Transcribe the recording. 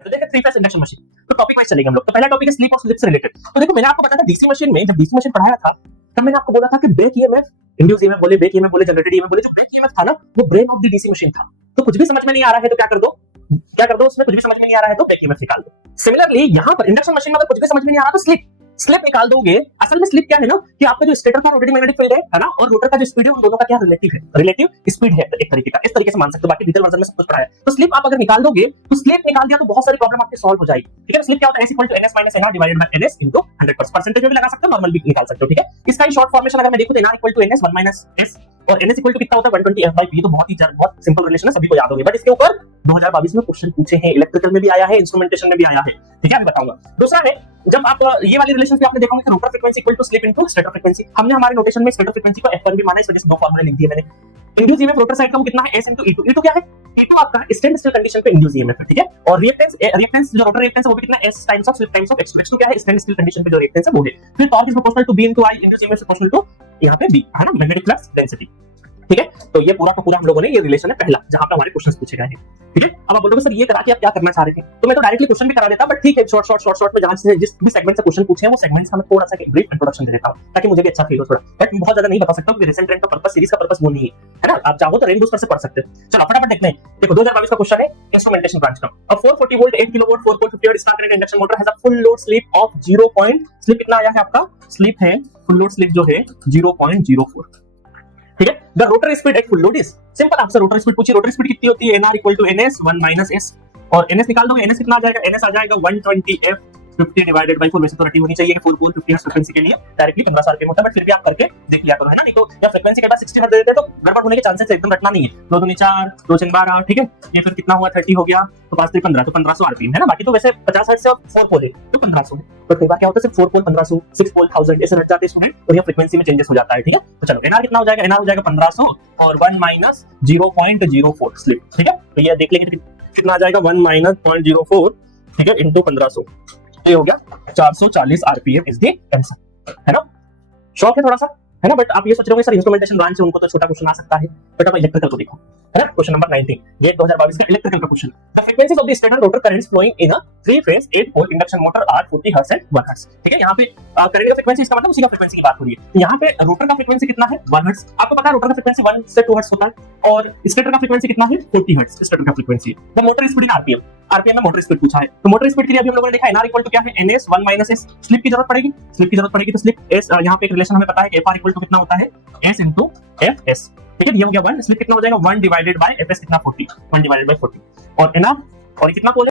तो देखिए three phase induction machine, तो टॉपिक वाइज चलेंगे हम लोग। तो पहला टॉपिक है स्लीप और स्लिप से रिलेटेड। तो देखो मैंने आपको बताया था डीसी मशीन में, जब डीसी मशीन पढ़ाया था तब मैंने आपको बोला था कि ब्रेक ईएमएफ, इंड्यूस ईएमएफ बोले, ब्रेक ईएमएफ बोले, जनरेटेड ईएमएफ बोले, जो ब्रेक ईएमएफ था ना वो brain of the DC machine था। तो कुछ भी समझ में नहीं आ रहा है तो क्या कर दो, उसमें कुछ भी समझ में नहीं आ रहा है तो ब्रेक ईएमएफ निकाल दो। सिमिलरली यहाँ पर इंडक्शन मशीन में अगर कुछ भी समझ में नहीं आ रहा तो स्लिप निकाल दोगे। असल में स्लिप क्या है ना कि आपका जो स्टेटर का रोटेटिंग मैग्नेटिक फील्ड है ना, और रोटर का जो स्पीड है उन दोनों का क्या रिलेटिव स्पीड है एक तरीके का, इस तरीके से मान सकते हो। बाकी डिटेल वर्जन में सब कुछ पढ़ा है। तो स्लिप आप अगर निकाल दोगे तो स्लिप निकाल दिया तो बहुत सारी प्रॉब्लम आपकी सॉल्व हो जाएगी। ठीक है, स्लिप क्या होता है, s = ns - nr divided by ns into 100%। Percentage में भी लगा सकते हो, नॉर्मल भी निकाल सकते हो। ठीक है, इसका ही शॉर्ट फॉर्मेशन अगर मैं देखूं तो nr = ns 1 - s और ns = कितना होता है 120f/p। ये तो बहुत सिंपल रिलेशन है, सभी को याद होगी। बट इसके ऊपर 2022 में क्वेश्चन पूछे हैं, इलेक्ट्रिकल में भी आया है, इंस्ट्रूमेंटेशन में भी आया है। ठीक है, अभी बताऊंगा। दूसरा है, जब आप ये वाली रिलेशन पे आपने देखा होगा कि rotor frequency equal to slip into stator frequency. हमने हमारे नोटेशन में स्टेटर फ्रीक्वेंसी को f1 भी माना है, इस वजह से दो फार्मूले लिख दिए मैंने। इंड्यूस ईएमएफ रोटर साइड का वो कितना है, s इनटू e2। e2 क्या है, e2 आपका स्टैंड स्टिल कंडीशन पे इंड्यूस ईएमएफ है। ठीक है, और रिएक्टेंस जो रोटर रिएक्टेंस है वो भी कितना है, s times of slip times of x2। x2 क्या है, स्टैंड स्टिल कंडीशन पे जो रिएक्टेंस है वो है। फिर torque is proportional to b into i, induce EMF proportional to यहां पे b है ना, मैग्नेटिक फ्लक्स डेंसिटी। ठीक है, तो ये पूरा का पूरा हम लोगों ने ये रिलेशन है पहला, जहां पे हमारे क्वेश्चंस पूछे गए हैं। ठीक है, अब आप बोलोगे सर ये करा के आप क्या करना चाह रहे थे, तो मैं तो डायरेक्टली क्वेश्चन भी करा देता, बट ठीक है शॉर्ट में जहां से जिस भी सेगमेंट से क्वेश्चन पूछे हैं वो सेगमेंट्स का मैं थोड़ा सा ब्रीफ इंट्रोडक्शन दे देता हूं ताकि मुझे भी अच्छा फील हो थोड़ा। बट बहुत ज्यादा नहीं बता सकता हूं कि रिसेंट ट्रेंड का पर्पस, सीरीज का पर्पस वो नहीं है ना। आप चाहो तो रेन बूस्टर से पढ़ सकते हो। चलो फटाफट देखते हैं। देखो 2022 का क्वेश्चन है इंस्ट्रूमेंटेशन ब्रांच का। A 440 volt 8 kilowatt 4 pole 50 hertz star connected induction motor has a full load slip of 0. Slip कितना आया है आपका, स्लिप है फुल लोड स्लिप जो है 0.04। ठीक है, the rotor speed at full load is, simple आपसे रोटर स्पीड पूछी, रोटर स्पीड कितनी होती है, nr = ns 1 - s और ns निकाल दोगे, ns कितना आ जाएगा, ns आ जाएगा 120f 50 डिवाइडेड बाय 4। वैसे तो रटी होनी चाहिए कि 4 पोल 50 हर्ट्ज फ्रीक्वेंसी के लिए डायरेक्टली 1500 आरपीएम होता है, बट फिर भी आप करके देख लिया करो, है ना। नहीं तो या फ्रीक्वेंसी के बाद 60 हर्ट्ज दे देते तो गड़बड़ होने के चांसेस एकदम रटना नहीं है। 2 दूनी 4 2 6 12। ठीक है, ये फिर कितना हुआ 30 हो गया, तो 5 3 15, तो 1500 आरपीएम है ना। बाकी तो वैसे 50 हर्ट्ज से 4 पोल है तो 1500 है, पर कई बार क्या होता है सिर्फ 4 पोल 1500, 6 पोल 1000 ऐसे रट जाते हैं स्टूडेंट, और ये फ्रीक्वेंसी में चेंजेस हो जाता है। ठीक है, तो चलो nr कितना हो जाएगा, nr हो जाएगा 1500 और 1 - 0.04 स्लिप। ठीक है, तो ये देख लेंगे कितना आ जाएगा 1 - 0.04। ठीक है, इनटू 1500, ये हो गया 440 आरपीएम इज द आंसर, है ना। शॉक है थोड़ा सा, है ना। बट आप ये सोच रहे होंगे सर इंस्ट्रूमेंटेशन ब्रांच से उनको तो छोटा क्वेश्चन आ सकता है, बट अब इलेक्ट्रिकल को देखो, है ना। क्वेश्चन नंबर 19 गेट 2022 का इलेक्ट्रिकल का question. The frequencies of the stator rotor currents flowing in a 3 phase 8 pole induction motor are 40 hertz and 1 hertz. ठीक है, यहाँ पे करंट का फ्रीक्वेंसी, इसका मतलब उसी का फ्रीक्वेंसी की बात हो रही है। तो यहाँ पे रोटर का फ्रीक्वेंसी कितना है 1 हर्ट्ज। आपको पता है रोटर का फ्रीक्वेंसी 1 से 2 हर्ट्ज होता है, और स्टेटर का फ्रीक्वेंसी कितना है 40 हर्ट्ज स्टेटर का frequency. The motor speed in RPM, RPM में मोटर स्पीड पूछा है, तो मोटर स्पीड के लिए अभी हम लोगों ने देखा nr = क्या है, ns 1 - s। स्लिप की जरूरत पड़ेगी, तो स्लिप s यहाँ पे एक रिलेशन हमें पता है कि fr = कितना होता है, s * fs। ठीक है, ये हो गया 1, स्लिप कितना हो जाएगा 1 डिवाइडेड बाय fs कितना 40, 1 डिवाइडेड बाय 40 और nr और कितना पोल